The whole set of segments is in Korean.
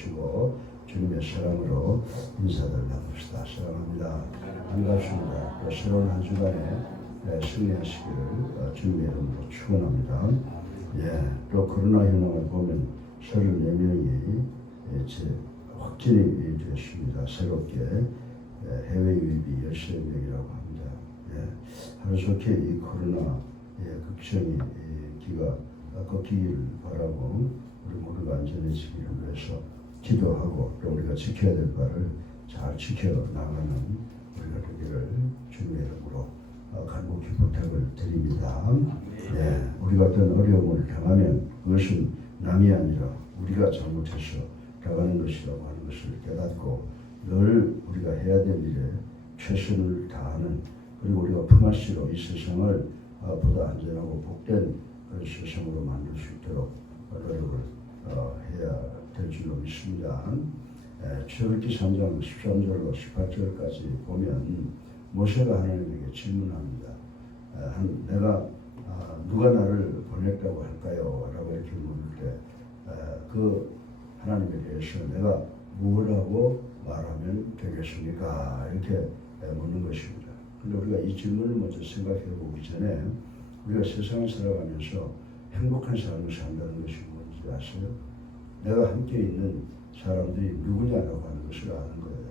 모시고 주님의 사랑으로 인사들 나눕시다. 사랑합니다. 반갑습니다. 또 새로운 한 주간에 승리하시기를 주님의 이름으로 축원합니다. 또 코로나 현황을 보면 34명이 확진이 되었습니다. 새롭게 해외 유입이 13명이라고 합니다. 하루속히 이 코로나의 극성이 기가 꺾이기를 바라고 우리 모두가 안전해지기를 위해서 기도하고 또 우리가 지켜야 될 바를 잘 지켜나가는 우리가 되기를 주님의 이름으로 간곡히 부탁을 드립니다. 우리가 어떤 어려움을 당하면 그것은 남이 아니라 우리가 잘못해서 당하는 것이라고 하는 것을 깨닫고 늘 우리가 해야 될 일에 최선을 다하는, 그리고 우리가 품앗이로 이 세상을 보다 안전하고 복된 그런 세상으로 만들 수 있도록 노력을 해야 될 줄로 믿습니다. 출애굽기 3장 13절로 18절까지 보면 모세가 하나님에게 질문합니다. 내가 누가 나를 보냈다고 할까요? 라고 이렇게 물을 때 그 하나님에 대해서 내가 뭐라고 말하면 되겠습니까? 이렇게 묻는 것입니다. 그런데 우리가 이 질문을 먼저 생각해 보기 전에 우리가 세상을 살아가면서 행복한 삶을 산다는 것이 뭔지 아세요? 내가 함께 있는 사람들이 누구냐라고 하는 것을 아는 거예요.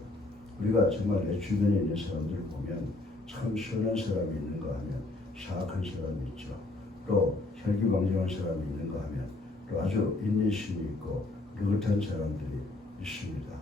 우리가 정말 내 주변에 있는 사람들을 보면 참 선한 사람이 있는가 하면 사악한 사람이 있죠. 또 혈기방정한 사람이 있는가 하면 또 아주 인내심이 있고 느긋한 사람들이 있습니다.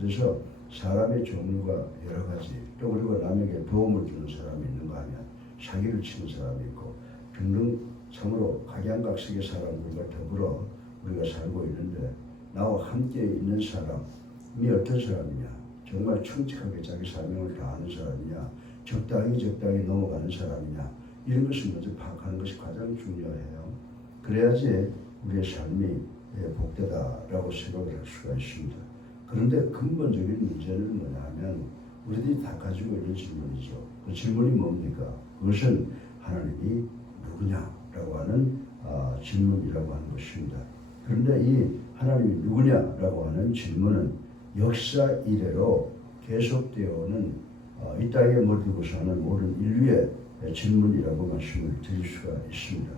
그래서 사람의 종류가 여러 가지, 또 그리고 남에게 도움을 주는 사람이 있는가 하면 사기를 치는 사람이 있고 등등 참으로 각양각색의 사람들과 더불어 우리가 살고 있는데, 나와 함께 있는 사람이 어떤 사람이냐, 정말 충직하게 자기 사명을 다하는 사람이냐, 적당히 넘어가는 사람이냐, 이런 것을 먼저 파악하는 것이 가장 중요해요. 그래야지 우리의 삶이 복되다라고 생각을 할 수가 있습니다. 그런데 근본적인 문제는 뭐냐 하면 우리들이 다 가지고 있는 질문이죠. 그 질문이 뭡니까? 그것은 하나님이 누구냐라고 하는 질문이라고 하는 것입니다. 그런데 이 하나님이 누구냐라고 하는 질문은 역사 이래로 계속되어 오는 이 땅에 머물고 사는 모든 인류의 질문이라고 말씀을 드릴 수가 있습니다.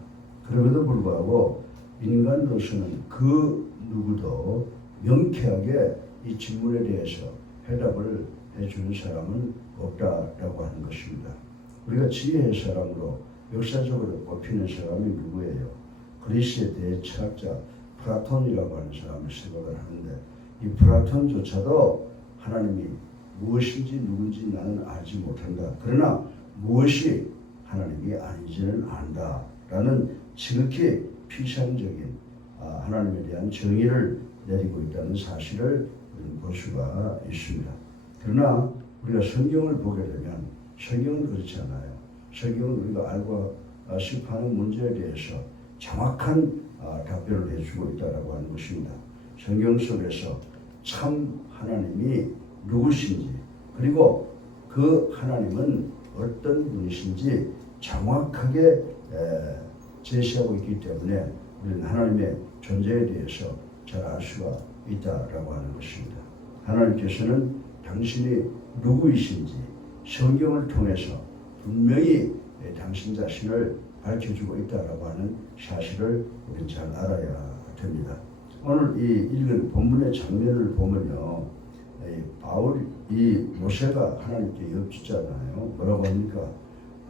그럼에도 불구하고 인간으로서는 그 누구도 명쾌하게 이 질문에 대해서 해답을 해주는 사람은 없다라고 하는 것입니다. 우리가 지혜의 사람으로 역사적으로 꼽히는 사람이 누구예요? 그리스의 대철학자 플라톤이라고 하는 사람을 생각을 하는데, 이 플라톤조차도 하나님이 무엇인지 누군지 나는 알지 못한다. 그러나 무엇이 하나님이 아닌지는 안다라는 지극히 피상적인 하나님에 대한 정의를 내리고 있다는 사실을 볼 수가 있습니다. 그러나 우리가 성경을 보게 되면 성경은 그렇지 않아요. 성경은 우리가 알고 싶어하는 문제에 대해서 정확한 답변을 해주고 있다고 하는 것입니다. 성경 속에서 참 하나님이 누구신지, 그리고 그 하나님은 어떤 분이신지 정확하게 제시하고 있기 때문에 우리는 하나님의 존재에 대해서 잘 알 수가 있다라고 하는 것입니다. 하나님께서는 당신이 누구이신지 성경을 통해서 분명히 당신 자신을 밝혀주고 있다라고 하는 사실을 우리는 잘 알아야 됩니다. 오늘 이 읽은 본문의 장면을 보면요, 모세가 하나님께 여쭙잖아요. 뭐라고 합니까?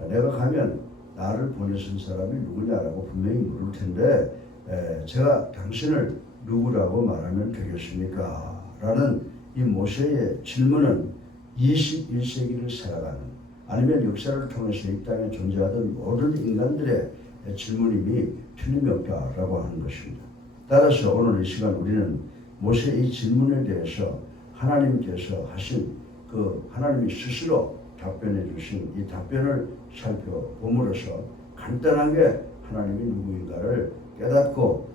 내가 가면 나를 보내신 사람이 누구냐라고 분명히 물을 텐데 제가 당신을 누구라고 말하면 되겠습니까? 라는 이 모세의 질문은 21세기를 살아가는, 아니면 역사를 통해서 이 땅에 존재하던 모든 인간들의 질문임이 틀림이 없다라고 하는 것입니다. 따라서 오늘 이 시간 우리는 모세의 이 질문에 대해서 하나님께서 하신 그 하나님이 스스로 답변해 주신 이 답변을 살펴봄으로써 간단하게 하나님이 누구인가를 깨닫고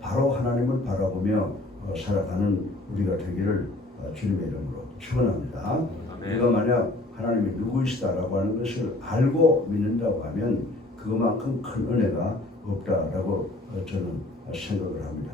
바로 하나님을 바라보며 살아가는 우리가 되기를 주님의 이름으로 축원합니다. 내가 만약 하나님이 누구이시다라고 하는 것을 알고 믿는다고 하면 그만큼 큰 은혜가 없다라고 저는 생각을 합니다.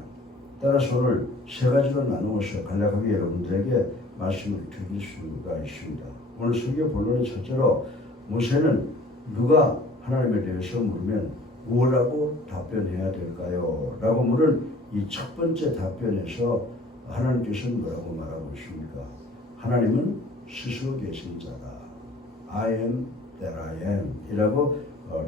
따라서 오늘 세 가지로 나누어서 간략하게 여러분들에게 말씀을 드릴 수가 있습니다. 오늘 설교 본론의 첫째로 모세는 누가 하나님에 대해서 물으면 뭐라고 답변해야 될까요? 라고 물은 이 첫 번째 답변에서 하나님께서는 뭐라고 말하고 있습니까? 하나님은 스스로 계신 자다. I am that I am 이라고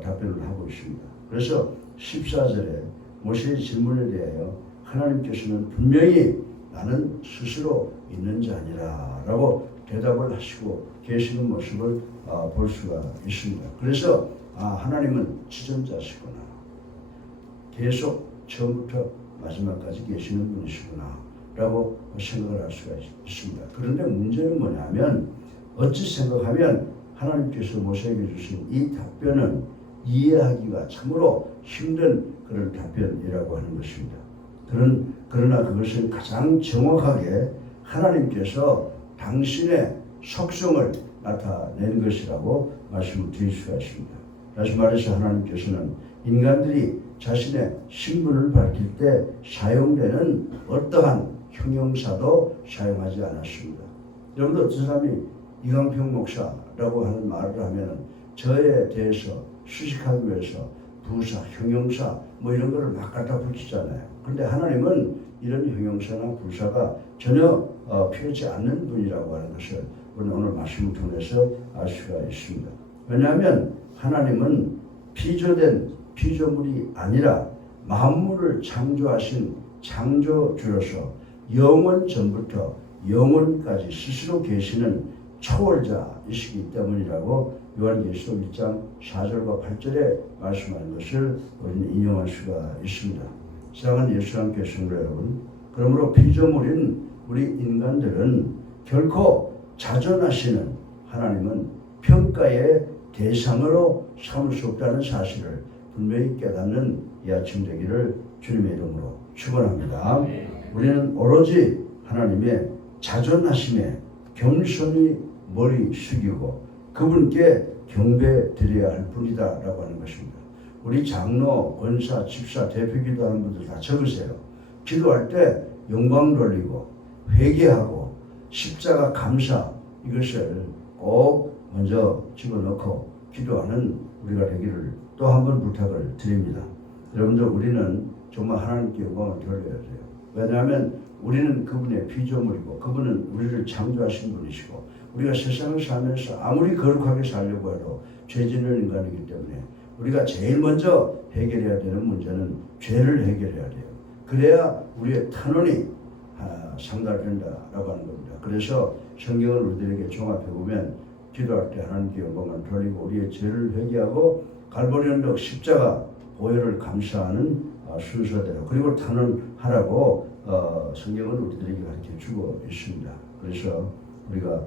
답변을 하고 있습니다. 그래서 14절에 모세의 질문에 대하여 하나님께서는 분명히 나는 스스로 있는 자니라 라고 대답을 하시고 계시는 모습을 볼 수가 있습니다. 그래서 하나님은 지존자시구나. 계속 처음부터 마지막까지 계시는 분이시구나 라고 생각을 할 수가 있습니다. 그런데 문제는 뭐냐면 어찌 생각하면 하나님께서 모세에게 주신 이 답변은 이해하기가 참으로 힘든 그런 답변이라고 하는 것입니다. 그러나 그것은 가장 정확하게 하나님께서 당신의 속성을 나타낸 것이라고 말씀을 드릴 수가 있습니다. 다시 말해서 하나님께서는 인간들이 자신의 신분을 밝힐 때 사용되는 어떠한 형용사도 사용하지 않았습니다. 여러분들 어떤 사람이 이강평 목사라고 하는 말을 하면 저에 대해서 수식하기 위해서 부사, 형용사 이런 거를 막 갖다 붙이잖아요. 그런데 하나님은 이런 형용사나 부사가 전혀 필요치 않는 분이라고 하는 것을 오늘 말씀을 통해서 알 수가 있습니다. 왜냐하면 하나님은 피조된 피조물이 아니라 만물을 창조하신 창조주로서 영원 전부터 영원까지 스스로 계시는 초월자이시기 때문이라고 요한계시록 1장 4절과 8절에 말씀하는 것을 우리는 인용할 수가 있습니다. 사랑하는 예수님께 성도 여러분, 그러므로 피조물인 우리 인간들은 결코 자존하시는 하나님은 평가의 대상으로 삼을 수 없다는 사실을 분명히 깨닫는 이 아침 되기를 주님의 이름으로 축원합니다. 우리는 오로지 하나님의 자존하심에 겸손히 머리 숙이고 그분께 경배 드려야 할 뿐이다 라고 하는 것입니다. 우리 장로, 권사, 집사, 대표 기도하는 분들 다 적으세요. 기도할 때 영광 돌리고 회개하고 십자가 감사 이것을 꼭 먼저 집어넣고 기도하는 우리가 되기를 또 한 번 부탁을 드립니다. 여러분들 우리는 정말 하나님께 영광을 돌려야 돼요. 왜냐하면 우리는 그분의 피조물이고 그분은 우리를 창조하신 분이시고 우리가 세상을 살면서 아무리 거룩하게 살려고 해도 죄 짓는 인간이기 때문에 우리가 제일 먼저 해결해야 되는 문제는 죄를 해결해야 돼요. 그래야 우리의 탄원이 상달된다라고 하는 겁니다. 그래서 성경을 우리들에게 종합해 보면 기도할 때 하나님께 영광을 돌리고 우리의 죄를 회개하고 갈보리 언덕 십자가 보혈을 감사하는 순서대로 그리고 탄원하라고 성경은 우리들에게 가르쳐 주고 있습니다. 그래서 우리가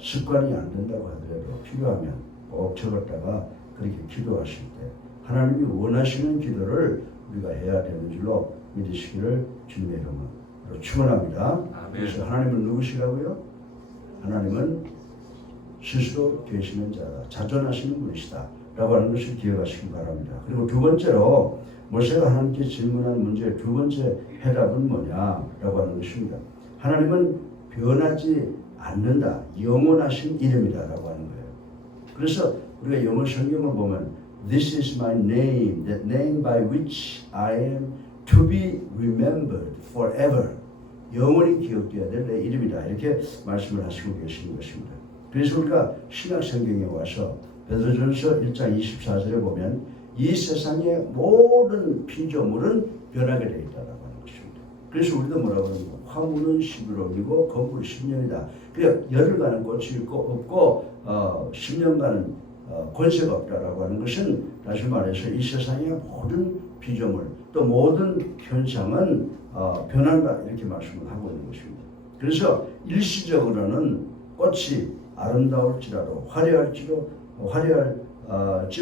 습관이 안 된다고 하더라도 필요하면 꼭 적었다가 그렇게 기도하실 때 하나님이 원하시는 기도를 우리가 해야 되는 줄로 믿으시기를 주님의 이름으로 축원합니다. 그래서 하나님은 누구시라고요? 하나님은 스스로 계시는 자다. 자존하시는 분이시다. 라고 하는 것을 기억하시기 바랍니다. 그리고 두 번째로 모세가 하나님께 질문한 문제의 두 번째 해답은 뭐냐라고 하는 것입니다. 하나님은 변하지 않는다. 영원하신 이름이다라고 하는 거예요. 그래서 우리가 영어 성경을 보면 This is my name, that name by which I am to be remembered forever. 영원히 기억되어야 될 내 이름이다. 이렇게 말씀을 하시고 계시는 것입니다. 그래서 우리가 신약 성경에 와서 베드로전서 1장 24절에 보면 이 세상의 모든 피조물은 변하게 되어 있다라고 하는 것입니다. 그래서 우리도 뭐라고 하는가? 화물은 11억이고 건물 10년이다. 그냥 열흘 가는 꽃이 없고 10년간은 권세가 없다라고 하는 것은 다시 말해서 이 세상의 모든 피조물 또 모든 현상은 변한다 이렇게 말씀을 하고 있는 것입니다. 그래서 일시적으로는 꽃이 아름다울지라도 화려할지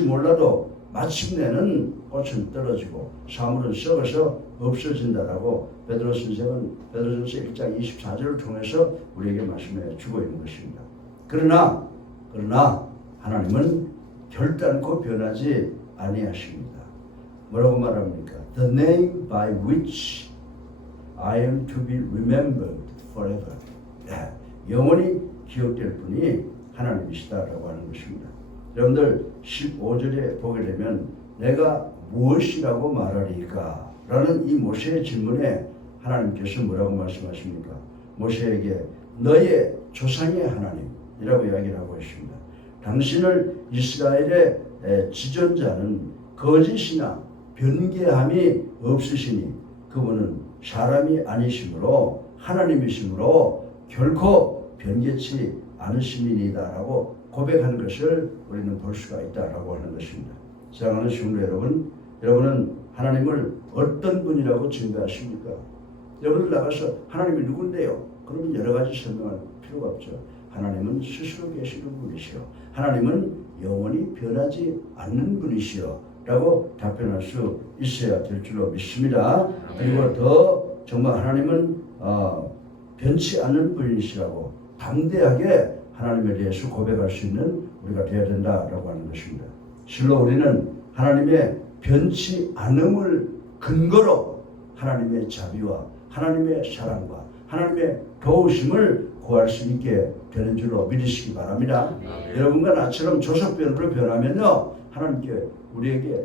몰라도 마침내는 꽃은 떨어지고 사물은 썩어서 없어진다라고 베드로 선생은 베드로전서 1장 24절을 통해서 우리에게 말씀해 주고 있는 것입니다. 그러나 하나님은 결단코 변하지 아니하십니다. 뭐라고 말합니까? The name by which I am to be remembered forever. 영원히 기억될 분이 하나님이시다라고 하는 것입니다. 여러분들 15절에 보게 되면 내가 무엇이라고 말하리까? 라는 이 모세의 질문에 하나님께서 뭐라고 말씀하십니까? 모세에게 너의 조상의 하나님이라고 이야기를 하고 있습니다. 당신을 이스라엘의 지존자는 거짓이나 변개함이 없으시니 그분은 사람이 아니시므로 하나님이시므로 결코 변개치 않으심이니다라고 고백하는 것을 우리는 볼 수가 있다라고 하는 것입니다. 사랑하는 성도 여러분, 여러분은 하나님을 어떤 분이라고 증거하십니까? 여러분들 나가서 하나님이 누군데요? 그러면 여러 가지 설명할 필요가 없죠. 하나님은 스스로 계시는 분이시오. 하나님은 영원히 변하지 않는 분이시오. 라고 답변할 수 있어야 될 줄로 믿습니다. 그리고 더 정말 하나님은 변치 않는 분이시라고 담대하게 하나님에 대해서 고백할 수 있는 우리가 되어야 된다라고 하는 것입니다. 실로 우리는 하나님의 변치 않음을 근거로 하나님의 자비와 하나님의 사랑과 하나님의 도우심을 구할 수 있게 되는 줄로 믿으시기 바랍니다. 여러분과 나처럼 조석변으로 변하면요 우리에게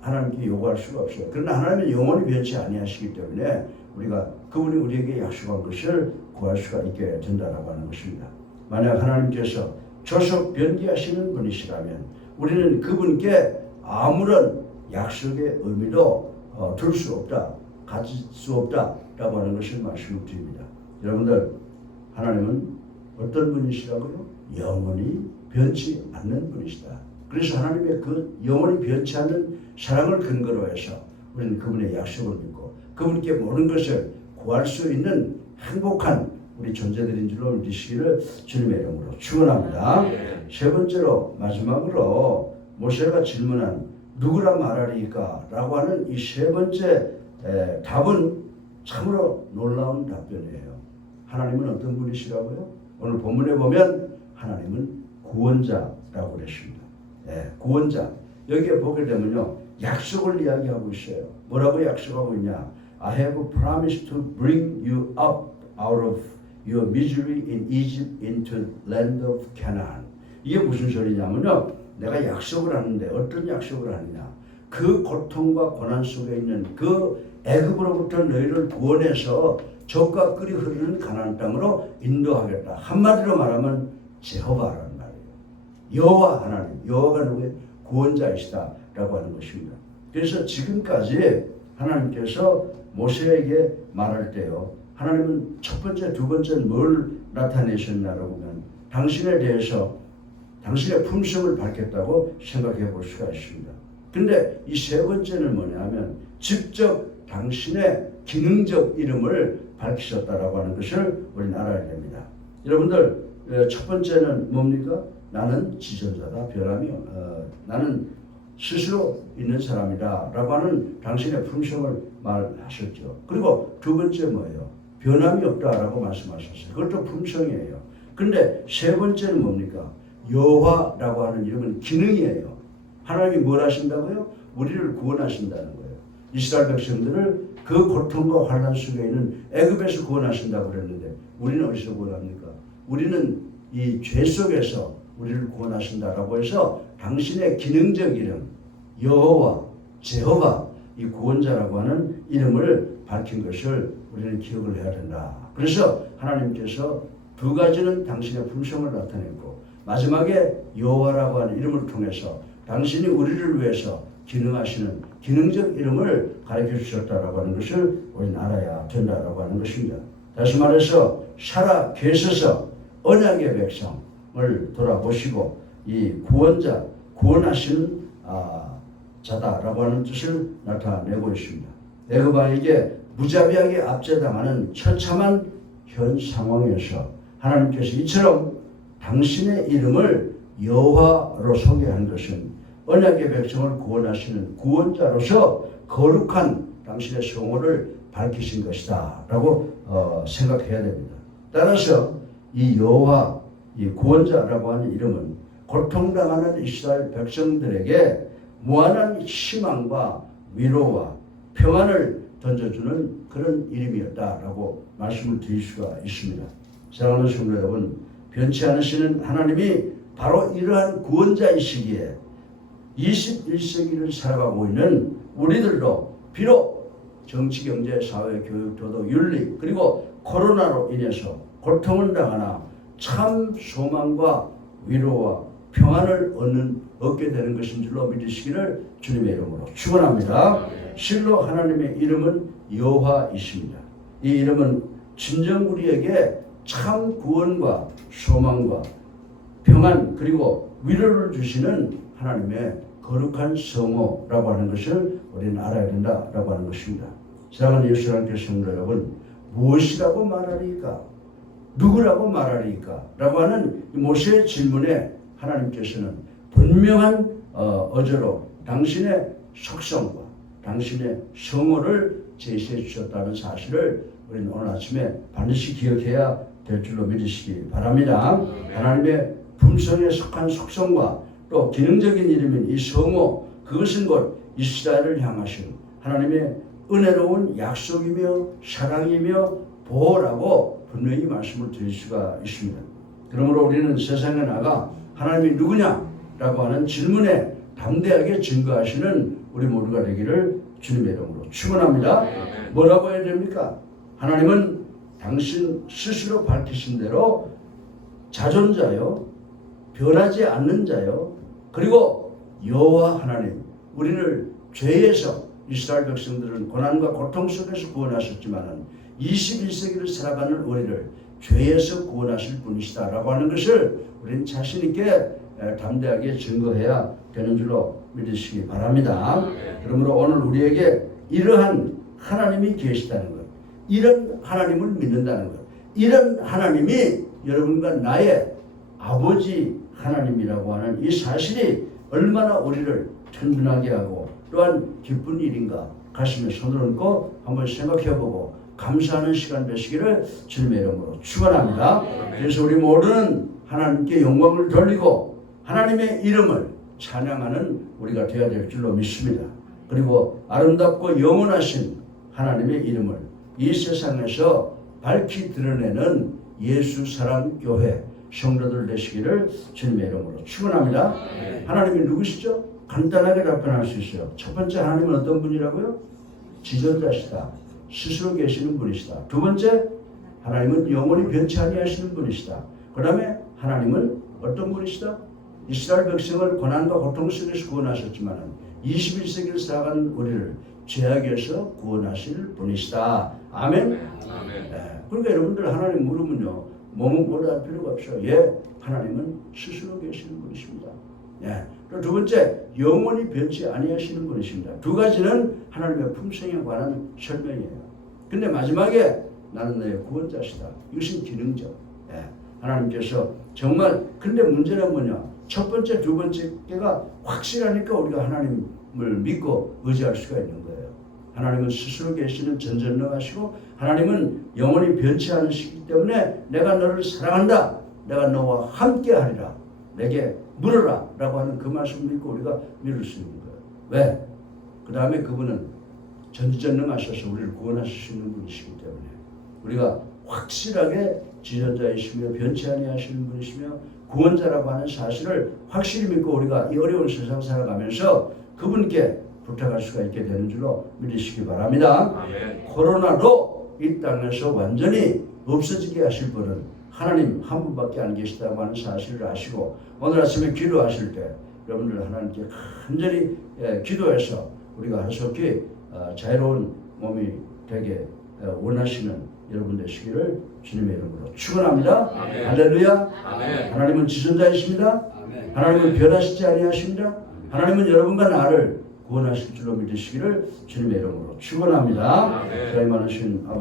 하나님께 요구할 수가 없어요. 그러나 하나님은 영원히 변치 아니하시기 때문에 우리가 그분이 우리에게 약속한 것을 구할 수가 있게 된다라고 하는 것입니다. 만약 하나님께서 조석 변개하시는 분이시라면 우리는 그분께 아무런 약속의 의미도 둘 수 없다, 가질 수 없다라고 하는 것을 말씀을 드립니다. 여러분들 하나님은 어떤 분이시라고요? 영원히 변치 않는 분이시다. 그래서 하나님의 그 영원히 변치 않는 사랑을 근거로 해서 우리는 그분의 약속을 믿고 그분께 모든 것을 구할 수 있는 행복한 우리 존재들인 줄로 믿으시기를 주님의 이름으로 축원합니다. 세 번째로 마지막으로 모세가 질문한 누구라 말하리까? 라고 하는 이 세 번째 답은 참으로 놀라운 답변이에요. 하나님은 어떤 분이시라고요? 오늘 본문에 보면 하나님은 구원자라고 그랬습니다. 구원자. 여기에 보게 되면요 약속을 이야기하고 있어요. 뭐라고 약속하고 있냐? I have promised to bring you up out of your misery in Egypt into land of Canaan. 이게 무슨 소리냐면요 내가 약속을 하는데 어떤 약속을 하느냐? 그 고통과 고난 속에 있는 그 애굽으로부터 너희를 구원해서 적과 꿀이 흐르는 가나안 땅으로 인도하겠다. 한마디로 말하면 제호바라는 말이에요. 여호와 하나님, 여호와가 누구의 구원자이시다라고 하는 것입니다. 그래서 지금까지 하나님께서 모세에게 말할 때요. 하나님은 첫 번째, 두 번째는 뭘 나타내셨냐라고 하면 당신에 대해서 당신의 품성을 밝혔다고 생각해 볼 수가 있습니다. 근데 이 세 번째는 뭐냐면 직접 당신의 기능적 이름을 밝히셨다라고 하는 것을 우리는 알아야 됩니다. 여러분들 첫 번째는 뭡니까? 나는 지존자다. 변함이 나는 스스로 있는 사람이다 라고 하는 당신의 품성을 말하셨죠. 그리고 두 번째 뭐예요? 변함이 없다라고 말씀하셨어요. 그것도 품성이에요. 근데 세 번째는 뭡니까? 여호와라고 하는 이름은 기능이에요. 하나님이 뭘 하신다고요? 우리를 구원하신다는 거예요. 이스라엘 백성들을 그 고통과 환난 속에 있는 애굽에서 구원하신다고 그랬는데 우리는 어디서 구원합니까? 우리는 이 죄 속에서 우리를 구원하신다라고 해서 당신의 기능적 이름 여호와, 제호바 이 구원자라고 하는 이름을 밝힌 것을 우리는 기억을 해야 된다. 그래서 하나님께서 두 가지는 당신의 품성을 나타냈고 마지막에 여호와라고 하는 이름을 통해서 당신이 우리를 위해서 기능하시는 기능적 이름을 가르쳐 주셨다라고 하는 것을 우리는 알아야 된다라고 하는 것입니다. 다시 말해서 살아 계셔서 언약의 백성을 돌아보시고 이 구원자, 구원하시는 자다라고 하는 뜻을 나타내고 있습니다. 애굽 왕에게 무자비하게 압제당하는 처참한 현 상황에서 하나님께서 이처럼 당신의 이름을 여호와로 소개한 것은 언약의 백성을 구원하시는 구원자로서 거룩한 당신의 성호를 밝히신 것이다 라고 생각해야 됩니다. 따라서 이 여호와, 이 구원자라고 하는 이름은 고통당하는 이스라엘 백성들에게 무한한 희망과 위로와 평안을 던져주는 그런 이름이었다라고 말씀을 드릴 수가 있습니다. 사랑하는 성도 여러분, 변치 않으시는 하나님이 바로 이러한 구원자이시기에 21세기를 살아가고 있는 우리들도 비록 정치, 경제, 사회, 교육, 도덕, 윤리 그리고 코로나로 인해서 고통을 당하나 참 소망과 위로와 평안을 얻게 되는 것인 줄로 믿으시기를 주님의 이름으로 축원합니다. 실로 하나님의 이름은 여호와이십니다. 이 이름은 진정 우리에게 참 구원과 소망과 평안 그리고 위로를 주시는 하나님의 거룩한 성호라고 하는 것을 우리는 알아야 된다라고 하는 것입니다. 사랑하는 예수 그리스도 성도 여러분, 무엇이라고 말하리까? 누구라고 말하리까? 라고 하는 모세의 질문에 하나님께서는 분명한 어조로 당신의 속성과 당신의 성호를 제시해 주셨다는 사실을 우리는 오늘 아침에 반드시 기억해야 될 줄로 믿으시기 바랍니다. 하나님의 품성에 속한 속성과 또 기능적인 이름인 이 성호, 그것은 곧 이스라엘을 향하신 하나님의 은혜로운 약속이며 사랑이며 보호라고 분명히 말씀을 드릴 수가 있습니다. 그러므로 우리는 세상에 나가 하나님이 누구냐라고 하는 질문에 담대하게 증거하시는 우리 모두가 되기를 주님의 이름으로 축원합니다. 뭐라고 해야 됩니까? 하나님은 당신 스스로 밝히신 대로 자존자요, 변하지 않는 자요, 그리고 여호와 하나님, 우리를 죄에서 이스라엘 백성들은 고난과 고통 속에서 구원하셨지만 21세기를 살아가는 우리를 죄에서 구원하실 분이시다라고 하는 것을 우리는 자신 있게 담대하게 증거해야 되는 줄로 믿으시기 바랍니다. 그러므로 오늘 우리에게 이러한 하나님이 계시다는 것, 이런 하나님을 믿는다는 것, 이런 하나님이 여러분과 나의 아버지 하나님이라고 하는 이 사실이 얼마나 우리를 든든하게 하고 또한 기쁜 일인가 가슴에 손을 얹고 한번 생각해보고 감사하는 시간 되시기를 주님의 이름으로 축원합니다. 그래서 우리 모두는 하나님께 영광을 돌리고 하나님의 이름을 찬양하는 우리가 되어야 될 줄로 믿습니다. 그리고 아름답고 영원하신 하나님의 이름을 이 세상에서 밝히 드러내는 예수 사랑 교회 성도들 되시기를 주님의 이름으로 축원합니다. 하나님이 누구시죠? 간단하게 답변할 수 있어요. 첫 번째, 하나님은 어떤 분이라고요? 지존자시다. 스스로 계시는 분이시다. 두 번째, 하나님은 영원히 변치 아니하시는 분이시다. 그 다음에 하나님은 어떤 분이시다? 이스라엘 백성을 고난과 고통 속에서 구원하셨지만 21세기를 살아가는 우리를 죄악에서 구원하실 분이시다. 아멘? 네. 그러니까 여러분들 하나님 물으면요, 몸은 보다 필요가 없어요. 예, 하나님은 스스로 계시는 분이십니다. 예. 두 번째, 영원히 변치 아니하시는 분이십니다. 두 가지는 하나님의 품성에 관한 설명이에요. 근데 마지막에 나는 너의 구원자시다. 이것은 기능적. 예. 하나님께서 정말, 근데 문제는 뭐냐? 첫 번째, 두 번째가 확실하니까 우리가 하나님을 믿고 의지할 수가 있는 거예요. 하나님은 스스로 계시는 전전능하시고 하나님은 영원히 변치 않으시기 때문에 내가 너를 사랑한다. 내가 너와 함께 하리라. 내게 물어라 라고 하는 그 말씀을 믿고 우리가 믿을 수 있는 거예요. 왜? 그 다음에 그분은 전지전능하셔서 우리를 구원하실 수 있는 분이시기 때문에 우리가 확실하게 지존자이시며 변치 아니하시는 분이시며 구원자라고 하는 사실을 확실히 믿고 우리가 이 어려운 세상 살아가면서 그분께 부탁할 수가 있게 되는 줄로 믿으시기 바랍니다. 아멘. 코로나로 이 땅에서 완전히 없어지게 하실 분은 하나님 한 분밖에 안 계시다고 하는 사실을 아시고 오늘 아침에 기도하실 때 여러분들 하나님께 간절히 기도해서 우리가 하속히 자유로운 몸이 되게 원하시는 여러분 되시기를 주님의 이름으로 축원합니다. 아멘. 할렐루야. 아멘. 하나님은 지존자이십니다. 아멘. 하나님은 변하시지 아니하십니다. 하나님은 여러분과 나를 구원하실 줄로 믿으시기를 주님의 이름으로 축원합니다. 사랑이 많으신 아버지